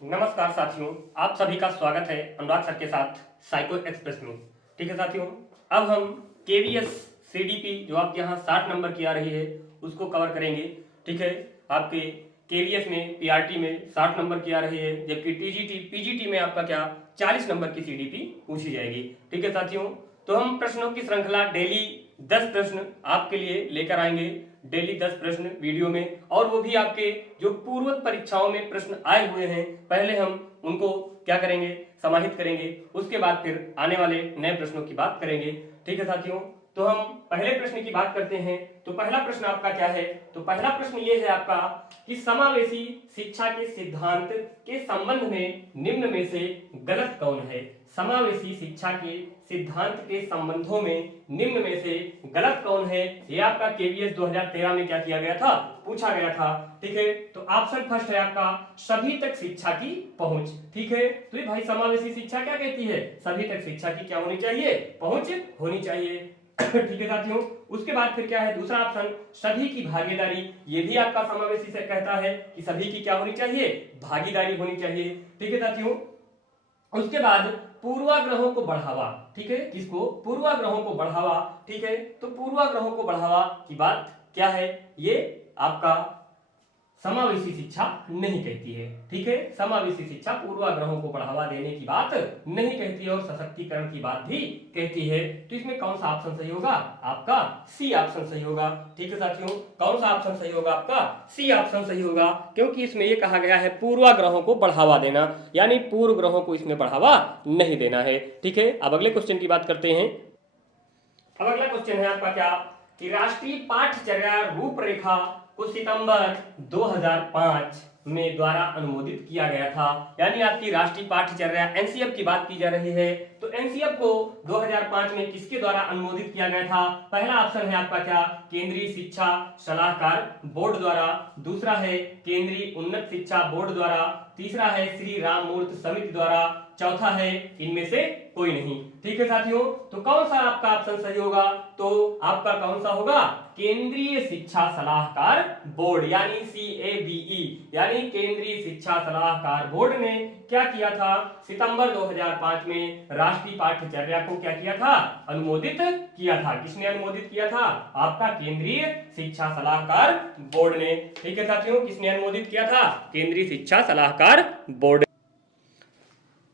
नमस्कार साथियों, आप सभी का स्वागत है अनुराग सर के साथ साइको एक्सप्रेस में। ठीक है साथियों, अब हम केवीएस सीडीपी जो आपके यहाँ 60 नंबर की आ रही है उसको कवर करेंगे। ठीक है, आपके केवीएस में पीआरटी में 60 नंबर की आ रही है, जबकि टीजीटी पीजीटी में आपका क्या 40 नंबर की सीडीपी पूछी जाएगी। ठीक है साथियों, तो हम प्रश्नों की श्रृंखला डेली 10 प्रश्न आपके लिए लेकर आएंगे। डेली 10 प्रश्न वीडियो में, और वो भी आपके जो पूर्व परीक्षाओं में प्रश्न आए हुए हैं, पहले हम उनको क्या करेंगे, समाहित करेंगे, उसके बाद फिर आने वाले नए प्रश्नों की बात करेंगे। ठीक है साथियों, तो हम पहले प्रश्न की बात करते हैं। तो पहला प्रश्न आपका क्या है? तो पहला प्रश्न ये है आपका कि समावेशी शिक्षा के सिद्धांत के संबंध में निम्न में से गलत कौन है? समावेशी शिक्षा के सिद्धांत के संबंधों में निम्न में से गलत कौन है? ये आपका केवीएस 2013 में क्या किया गया था, पूछा गया था। ठीक है, तो ऑप्शन फर्स्ट है आपका सभी तक शिक्षा की पहुंच। ठीक है, तो ये भाई समावेशी शिक्षा क्या कहती है? सभी तक शिक्षा की क्या होनी चाहिए? पहुंच होनी चाहिए। ठीक है साथियों, उसके बाद फिर क्या है दूसरा ऑप्शन, सभी की भागीदारी। ये भी आपका समावेशी से कहता है कि सभी की क्या होनी चाहिए? भागीदारी होनी चाहिए। ठीक है साथियों, उसके बाद पूर्वाग्रहों को बढ़ावा। ठीक है, किसको? पूर्वाग्रहों को बढ़ावा। ठीक है, तो पूर्वाग्रहों को बढ़ावा की बात क्या है? ये आपका समावेशी शिक्षा नहीं कहती है। ठीक है, समावेशी शिक्षा पूर्वाग्रहों को बढ़ावा देने की बात नहीं कहती है और सशक्तिकरण की बात भी कहती है। तो इसमें कौन सा ऑप्शन सही होगा? आपका सी ऑप्शन सही होगा। ठीक है साथियों, कौन सा ऑप्शन सही होगा? आपका सी ऑप्शन सही होगा, क्योंकि इसमें यह कहा गया है पूर्वाग्रहों को बढ़ावा देना, यानी पूर्व ग्रहों को इसमें बढ़ावा नहीं देना है। ठीक है, अब अगले क्वेश्चन की बात करते हैं। अब अगला क्वेश्चन है आपका क्या कि राष्ट्रीय पाठ्यचर्या रूपरेखा को सितंबर 2005 में द्वारा अनुमोदित किया गया था। यानी आपकी राष्ट्रीय पाठ्यचर्या एनसीएफ की बात की जा रही है, तो एनसीएफ को 2005 में किसके द्वारा अनुमोदित किया गया था? पहला ऑप्शन है आपका क्या केंद्रीय शिक्षा सलाहकार बोर्ड द्वारा, दूसरा है केंद्रीय उन्नत शिक्षा बोर्ड द्वारा, तीसरा है श्री राम मूर्ति समिति द्वारा, चौथा है इनमें से कोई नहीं। ठीक है साथियों, तो कौन सा आपका ऑप्शन सही होगा? तो आपका कौन सा होगा? केंद्रीय शिक्षा सलाहकार बोर्ड, यानी CABE, यानी केंद्रीय शिक्षा सलाहकार बोर्ड ने क्या किया था? सितंबर 2005 में राष्ट्रीय पाठ्यचर्या को क्या किया था? अनुमोदित किया था। किसने अनुमोदित किया था? आपका केंद्रीय शिक्षा सलाहकार बोर्ड ने। ठीक है साथियों, किसने अनुमोदित किया था? केंद्रीय शिक्षा सलाहकार बोर्ड।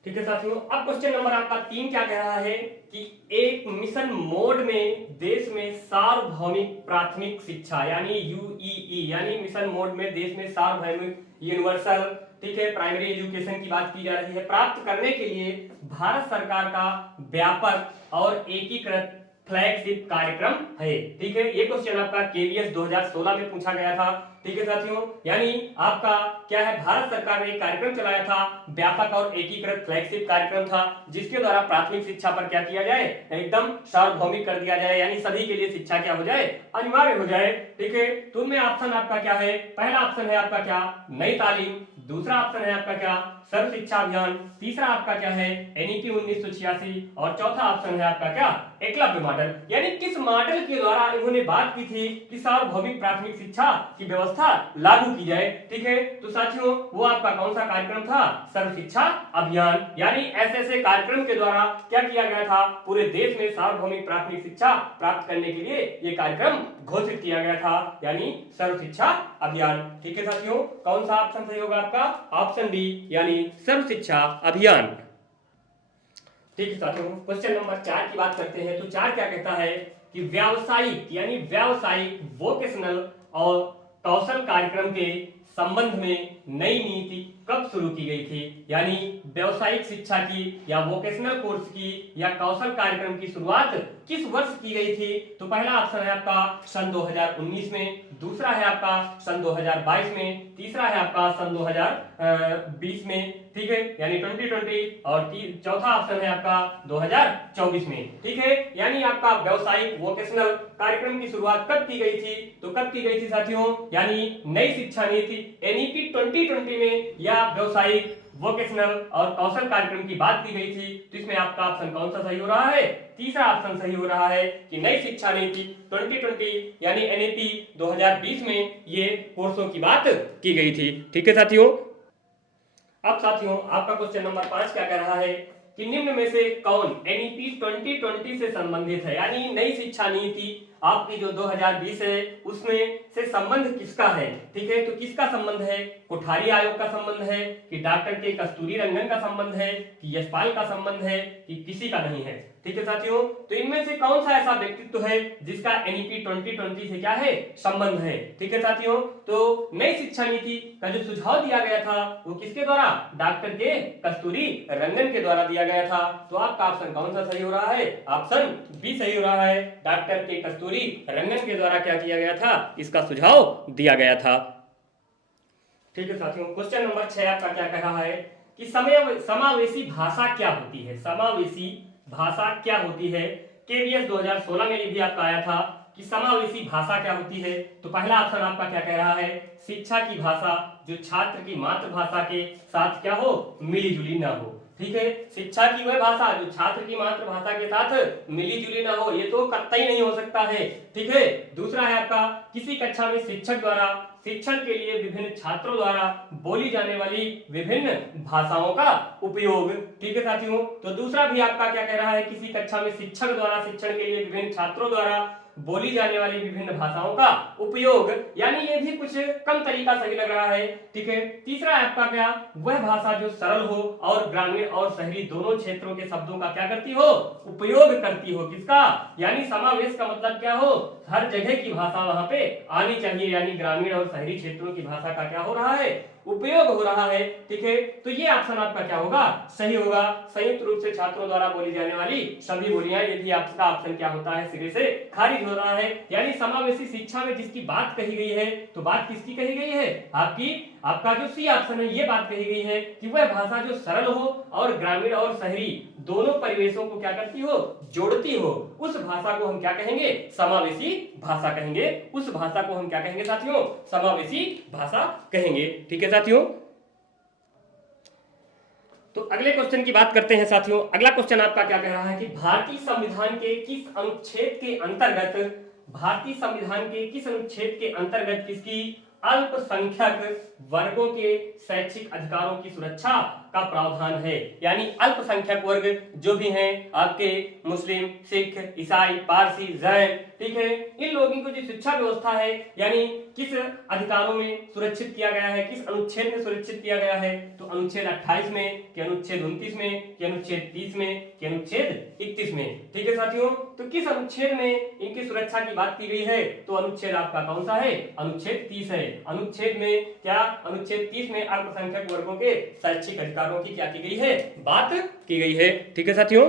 ठीक है साथियों, अब क्वेश्चन नंबर आपका 3 क्या कह रहा है कि एक मिशन मोड में देश में सार्वभौमिक प्राथमिक शिक्षा यानी यूईई, यानी मिशन मोड में देश में सार्वभौमिक यूनिवर्सल, ठीक है, प्राइमरी एजुकेशन की बात की जा रही है, प्राप्त करने के लिए भारत सरकार का व्यापक और एकीकृत फ्लैगशिप कार्यक्रम है। ठीक है, ये क्वेश्चन आपका केवीएस 2016 में पूछा गया था। ठीक है साथियों, यानी आपका क्या है, भारत सरकार ने एक कार्यक्रम चलाया था, व्यापक और एकीकृत फ्लैगशिप कार्यक्रम था, जिसके द्वारा प्राथमिक शिक्षा पर क्या किया जाए? एकदम सार्वभौमिक कर दिया जाए, यानी सभी के लिए शिक्षा क्या हो जाए? अनिवार्य हो जाए। ठीक है, तो उनमें ऑप्शन आपका क्या है? पहला ऑप्शन है आपका क्या नई तालीम, दूसरा ऑप्शन है आपका क्या सर्व शिक्षा अभियान, तीसरा आपका क्या है एनईपी 1986, और चौथा ऑप्शन है आपका क्या एकलव्य मॉडल। यानी किस मॉडल के द्वारा इन्होंने बात की थी कि सार्वभौमिक प्राथमिक शिक्षा की व्यवस्था लागू की जाए? ठीक है, तो साथियों वो आपका कौन सा कार्यक्रम था? सर्व शिक्षा अभियान। यानी ऐसे कार्यक्रम के द्वारा क्या किया गया था? पूरे देश में सार्वभौमिक प्राथमिक शिक्षा प्राप्त करने के लिए ये कार्यक्रम घोषित किया गया था, यानी सर्व शिक्षा अभियान। ठीक है साथियों, कौन सा ऑप्शन सही होगा आपका? ऑप्शन डी, यानी सर्व शिक्षा अभियान। ठीक है साथियों, क्वेश्चन नंबर 4 की बात करते हैं। तो 4 क्या कहता है कि व्यावसायिक यानी व्यावसायिक वोकेशनल और कौशल कार्यक्रम के संबंध में नई नीति कब शुरू की गई थी? यानी व्यावसायिक शिक्षा की या वोकेशनल कोर्स की या कौशल कार्यक्रम की शुरुआत किस वर्ष की गई थी? तो पहला ऑप्शन है आपका सन 2019 में, दूसरा है आपका सन 2022 में, तीसरा है आपका सन 2020 में, ठीक है, यानी 2020, और चौथा ऑप्शन है आपका 2024 में। ठीक है, यानी आपका व्यावसायिक वोकेशनल कार्यक्रम की शुरुआत कब की गई थी? तो कब की गई थी साथियों? यानी नई शिक्षा नीति एनईपी 2020 में या व्यावसायिक वोकेशनल और कौशल कार्यक्रम की बात की गई थी। तो इसमें आपका ऑप्शन कौन सा सही हो रहा है? तीसरा ऑप्शन सही हो रहा है कि नई शिक्षा नीति 2020 यानी एनईपी 2020 में ये कोर्सों की बात की गई थी। ठीक है साथियों, अब साथियों आपका क्वेश्चन नंबर 5 क्या कह रहा है कि निम्न में से कौन एनईपी 2020 से संबंधित है, यानी नई शिक्षा नीति आपकी जो 2020 है उसमें से संबंध किसका है। ठीक है, तो किसका संबंध है, कोठारी आयोग का संबंध है कि डॉक्टर के कस्तूरी रंगन का संबंध है कि यशपाल का संबंध है कि किसी का नहीं है। ठीक है साथियों, तो इनमें से कौन सा ऐसा व्यक्तित्व है जिसका एनईपी 2020 से क्या है, संबंध है। ठीक है साथियों, तो नई शिक्षा नीति का जो सुझाव दिया गया था वो किसके द्वारा, डॉक्टर के कस्तूरी रंगन के द्वारा दिया गया था। तो आपका ऑप्शन कौन सा सही हो रहा है, ऑप्शन बी सही हो रहा है, डॉक्टर के कस्तूरी रंगन के द्वारा क्या किया गया था, इसका सुझाव दिया गया था। ठीक है साथियों, क्वेश्चन नंबर 6 आपका क्या कह रहा है कि समावेशी भाषा क्या होती है, समावेशी भाषा क्या होती है। केवीएस 2016 में ये भी आपका आया था कि समावेशी भाषा क्या होती है। तो पहला ऑप्शन आपका क्या कह रहा है, शिक्षा की भाषा जो छात्र की मातृभाषा के साथ क्या हो, मिली जुली ना हो। ठीक है, शिक्षा की वह भाषा जो छात्र की मातृभाषा के साथ मिली जुली ना हो, ये तो कतई नहीं हो सकता है। ठीक है, दूसरा है आपका किसी कक्षा में शिक्षक द्वारा शिक्षण के लिए विभिन्न छात्रों द्वारा बोली जाने वाली विभिन्न भाषाओं का उपयोग। ठीक है साथियों, तो दूसरा भी आपका क्या कह रहा है, किसी कक्षा में शिक्षक द्वारा शिक्षण के लिए विभिन्न छात्रों द्वारा बोली जाने वाली विभिन्न भाषाओं का उपयोग, यानी ये भी कुछ कम तरीका सही लग रहा है। ठीक है, तीसरा आपका क्या, वह भाषा जो सरल हो और ग्रामीण और शहरी दोनों क्षेत्रों के शब्दों का क्या करती हो, उपयोग करती हो। किसका, यानी समावेश का मतलब क्या हो, हर जगह की भाषा वहां पे आनी चाहिए, यानी ग्रामीण और शहरी क्षेत्रों की भाषा का क्या हो रहा है, उपयोग हो रहा है। ठीक है, तो ये ऑप्शन आपका क्या होगा, सही होगा। संयुक्त रूप से छात्रों द्वारा बोली जाने वाली सभी बोलियां, ये भी आपका ऑप्शन क्या होता है, सिरे से खारिज हो रहा है। यानी समावेशी शिक्षा में जिसकी बात कही गई है, तो बात किसकी कही गई है, आपका जो सी ऑप्शन है, ये बात कही गई है कि वह भाषा जो सरल हो और ग्रामीण और शहरी दोनों परिवेशों को क्या करती हो, जोड़ती हो, उस भाषा को हम क्या कहेंगे, समावेशी भाषा कहेंगे। उस भाषा को हम क्या कहेंगे साथियों, समावेशी भाषा कहेंगे। ठीक है साथियों, तो अगले क्वेश्चन की बात करते हैं साथियों। अगला क्वेश्चन आपका क्या कह रहा है कि भारतीय संविधान के किस अनुच्छेद के अंतर्गत, भारतीय संविधान के किस अनुच्छेद के अंतर्गत किसकी अल्पसंख्यक वर्गों के शैक्षिक अधिकारों की सुरक्षा का प्रावधान है। यानी अल्पसंख्यक वर्ग जो भी हैं आपके मुस्लिम, सिख, ईसाई, पारसी, जैन, ठीक है, इन लोगों की जो शिक्षा व्यवस्था है, यानी किस अधिकारों में सुरक्षित किया गया है, किस अनुच्छेद में सुरक्षित किया गया है। तो अनुच्छेद 28 में, कि अनुच्छेद 29 में, कि अनुच्छेद 30 में, कि अनुच्छेद 31 में। ठीक है साथियों, तो किस अनुच्छेद में इनकी सुरक्षा की बात की गई है, तो अनुच्छेद आपका कौन सा है, अनुच्छेद 30 है। अनुच्छेद में क्या, अनुच्छेद 30 में अल्पसंख्यक वर्गों के शैक्षिक अधिकारों की क्या की गई है, बात की गई है। ठीक है साथियों,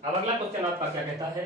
अब अगला क्वेश्चन आपका क्या कहता है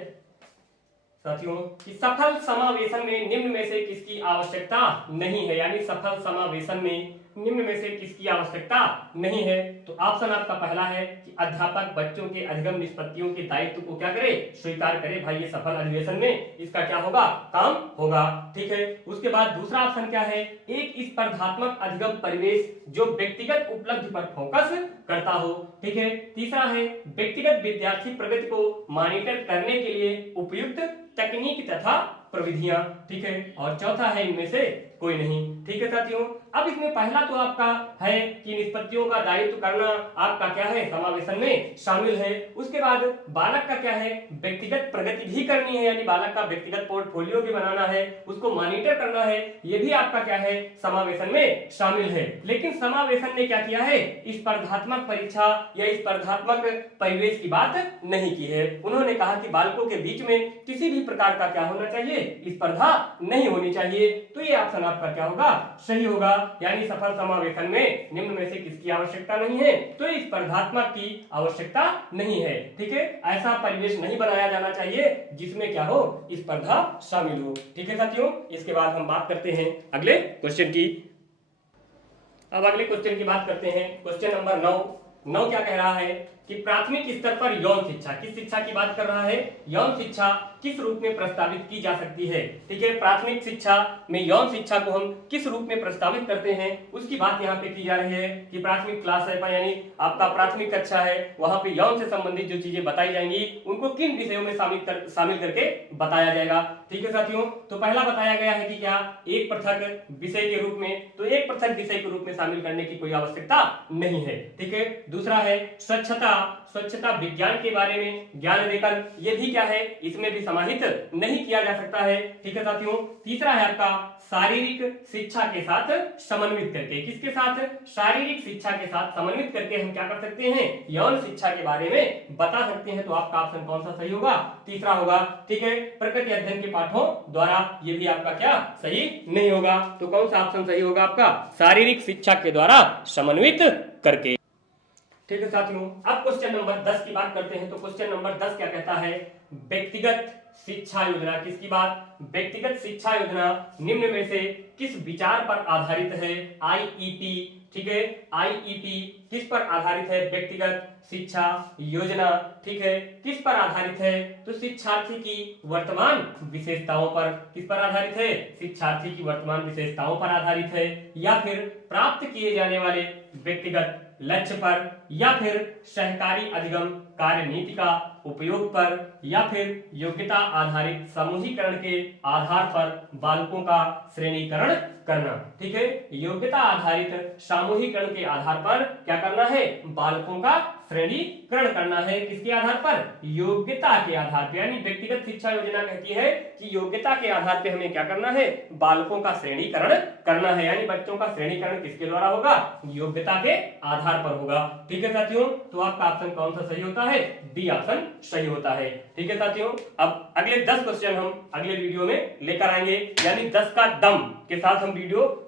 साथियों कि सफल समावेशन में निम्न में से किसकी आवश्यकता नहीं है। यानी सफल समावेशन में निम्न में से किसकी आवश्यकता नहीं है। तो ऑप्शन आपका पहला है कि अध्यापक बच्चों के अधिगम निष्पत्तियों के दायित्व को क्या करे, स्वीकार करे। भाई ये सफल अधिवेशन में इसका क्या होगा, काम होगा। ठीक है, उसके बाद दूसरा ऑप्शन क्या है, एक स्पर्धात्मक अधिगम परिवेश जो व्यक्तिगत उपलब्धि पर फोकस करता हो। ठीक है, तीसरा है व्यक्तिगत विद्यार्थी प्रगति को मॉनिटर करने के लिए उपयुक्त तकनीक तथा प्रविधियां। ठीक है, और चौथा है इनमें से कोई नहीं। ठीक है साथियों, अब इसमें पहला तो आपका है कि निष्पत्तियों का दायित्व करना आपका क्या है, समावेशन में शामिल है। उसके बाद बालक का क्या है, व्यक्तिगत प्रगति भी करनी है, यानी बालक का व्यक्तिगत पोर्टफोलियो भी बनाना है, उसको मॉनिटर करना है, ये भी आपका क्या है, समावेशन में शामिल है। लेकिन समावेशन ने क्या किया है, स्पर्धात्मक परीक्षा या स्पर्धात्मक परिवेश की बात नहीं की है। उन्होंने कहा कि बालकों के बीच में किसी भी प्रकार का क्या होना चाहिए, स्पर्धा नहीं होनी चाहिए। तो ये ऑप्शन आपका क्या होगा, सही होगा। यानी सफल समावेशन में निम्न में से किसकी आवश्यकता नहीं है, तो स्पर्धात्मक की आवश्यकता नहीं है। ठीक है, ऐसा परिवेश नहीं बनाया जाना चाहिए जिसमें क्या हो, स्पर्धा शामिल हो। ठीक है साथियों, इसके बाद हम बात करते हैं अगले क्वेश्चन की। अब अगले क्वेश्चन की बात करते हैं, क्वेश्चन नंबर 9 क्या कह रहा है कि प्राथमिक स्तर पर यौन शिक्षा, किस शिक्षा की बात कर रहा है, यौन शिक्षा किस रूप में प्रस्तावित की जा सकती है। ठीक है, प्राथमिक शिक्षा में यौन शिक्षा को हम किस रूप में प्रस्तावित करते हैं उसकी बात यहाँ पे की जा रही है कि प्राथमिक क्लास है यानी आपका प्राथमिक कक्षा है, वहां पे यौन से संबंधित जो चीजें बताई जाएंगी उनको किन विषयों में शामिल करके बताया जाएगा। ठीक है साथियों, तो पहला बताया गया है कि क्या एक पृथक विषय के रूप में, तो एक पृथक विषय के रूप में शामिल करने की कोई आवश्यकता नहीं है। ठीक है, दूसरा है स्वच्छता, स्वच्छता विज्ञान के बारे में ज्ञान देकर, यह भी क्या है, इसमें भी समाहित नहीं किया जा सकता है। ठीक है साथियों, तीसरा है आपका शारीरिक शिक्षा के साथ समन्वित करके, किसके साथ, शारीरिक शिक्षा के साथ समन्वित करके हम क्या कर सकते हैं, यौन शिक्षा के बारे में बता सकते हैं। तो आपका ऑप्शन कौन सा सही होगा, तीसरा होगा। ठीक है, प्रकृति अध्ययन के पाठों द्वारा, ये भी आपका क्या सही नहीं होगा। तो कौन सा ऑप्शन सही होगा आपका, शारीरिक शिक्षा के द्वारा समन्वित करके। ठीक है साथियों, अब क्वेश्चन नंबर 10 की बात करते हैं। तो क्वेश्चन नंबर 10 क्या कहता है, व्यक्तिगत शिक्षा योजना, किसकी बात, व्यक्तिगत शिक्षा योजना निम्न में से किस विचार पर आधारित है, आईईपी। ठीक है, आईईपी किस पर आधारित है, व्यक्तिगत शिक्षा योजना। ठीक है, किस पर आधारित है, तो शिक्षार्थी की वर्तमान विशेषताओं पर, किस पर आधारित है, शिक्षार्थी की वर्तमान विशेषताओं पर आधारित है, या फिर प्राप्त किए जाने वाले व्यक्तिगत लक्ष्य पर, या फिर सहकारी अधिगम कार्यनीति का उपयोग पर, या फिर योग्यता आधारित समूहीकरण के आधार पर बालकों का श्रेणीकरण करना। ठीक है, योग्यता आधारित सामूहिकरण के आधार पर क्या करना है, बालकों का श्रेणीकरण करना है, किसके आधार पर, योग्यता के आधार पर। यानी व्यक्तिगत शिक्षा योजना कहती है कि योग्यता के आधार पर हमें क्या करना है, बालकों का श्रेणीकरण करना है। यानी बच्चों का श्रेणीकरण किसके द्वारा होगा, योग्यता के आधार पर होगा। ठीक है साथियों, तो आपका ऑप्शन कौन सा सही होता है, डी ऑप्शन सही होता है। ठीक है साथियों, अब अगले 10 क्वेश्चन हम अगले वीडियो में लेकर आएंगे, यानी 10 का दम के साथ हम वीडियो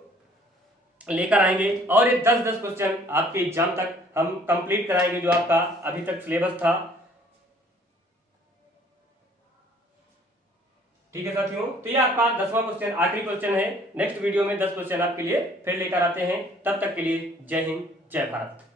लेकर आएंगे, और ये 10 क्वेश्चन आपके एग्जाम तक हम कंप्लीट कराएंगे जो आपका अभी तक सिलेबस था। ठीक है साथियों, तो ये आपका 10वां क्वेश्चन आखिरी क्वेश्चन है। नेक्स्ट वीडियो में 10 क्वेश्चन आपके लिए फिर लेकर आते हैं। तब तक के लिए जय हिंद, जय भारत।